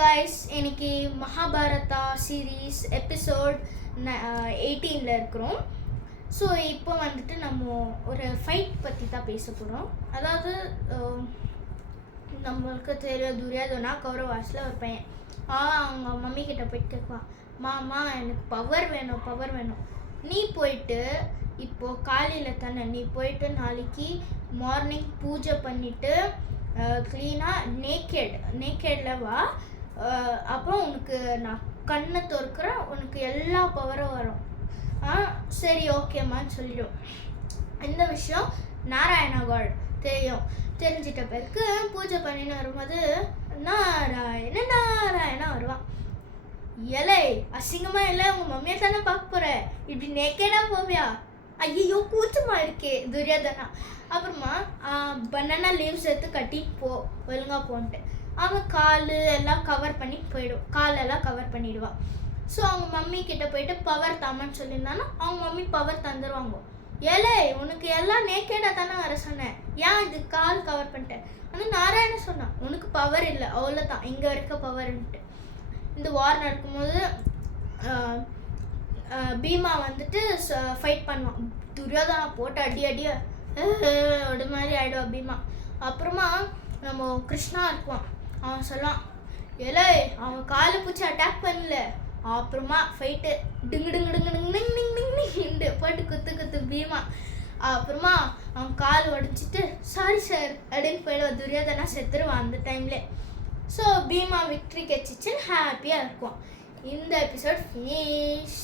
guys, இன்னைக்கு Mahabharata series episode 18ல இருக்கிறோம். So இப்போ வந்துட்டு நம்ம ஒரு ஃபைட் பற்றி தான் பேச போகிறோம். அதாவது நம்மளுக்கு தெரியும், துரியோதனா கௌரவாஸில் ஒரு பையன் அவங்க மம்மி கிட்ட போயிட்டு கேட்பான், மாமா எனக்கு பவர் வேணும். நீ போயிட்டு இப்போது காலையில் தானே, நீ போயிட்டு நாளைக்கு மார்னிங் பூஜை பண்ணிவிட்டு க்ளீனாக நேக்கேடில் வா. அப்புறம் உனக்கு நான் கண்ணை திறக்கிறேன், உனக்கு எல்லா பவரும் வரும். சரி ஓகேம்மான்னு சொல்லிடும். இந்த விஷயம் நாராயணகாள் தெரிஞ்சிட்ட பிறகு பூஜை பண்ணின்னு வரும்போது நாராயணா வருவான். இலை அசிங்கமாக இல்லை, உங்கள் மம்மியை தானே பார்க்க போகிற, இப்படி நேக்கேடா போவியா? ஐயோ கூச்சமா இருக்கே துரியோதனா. அப்புறமா பனானா லீவ்ஸ் எடுத்து கட்டிட்டு போ, ஒழுங்கா போன்ட்டு அவன் கால் எல்லாம் கவர் பண்ணி போயிடும், காலெல்லாம் கவர் பண்ணிடுவான். ஸோ அவங்க மம்மி கிட்ட போயிட்டு பவர் தாமன்னு சொல்லியிருந்தானா அவங்க மம்மி பவர் தந்துடுவாங்க. ஏலே உனக்கு எல்லாம் நேக்கேடாக தானே வர சொன்னேன், ஏன் இது கால் கவர் பண்ணிட்டேன்? ஆனால் நாராயணன் சொன்னான், உனக்கு பவர் இல்லை, அவ்வளோதான், இங்கே இருக்க பவர்ன்ட்டு. இந்த வார் நடக்கும்போது பீமா வந்துட்டு ஃபைட் பண்ணுவான். துரியோதனா போட்டு அடிய ஒரு மாதிரி ஆகிடுவான் பீமா. அப்புறமா நம்ம கிருஷ்ணா இருப்பான், அவன் சொல்லுவான், ஏலே அவன் காலை பூச்சி அட்டாக் பண்ணல. அப்புறமா ஃபைட்டு டிங்கு போட்டு குத்து பீமா. அப்புறமா அவன் கால் உடச்சிட்டு சாரி சார் அப்படின்னு போயிடுவான். துரியோதனா செத்துருவான் அந்த டைம்லே. ஸோ பீமா விக்ட்ரி கிடைச்சிச்சுன்னு ஹாப்பியாக இருக்கும். இந்த எபிசோட் ஃபினிஷ்.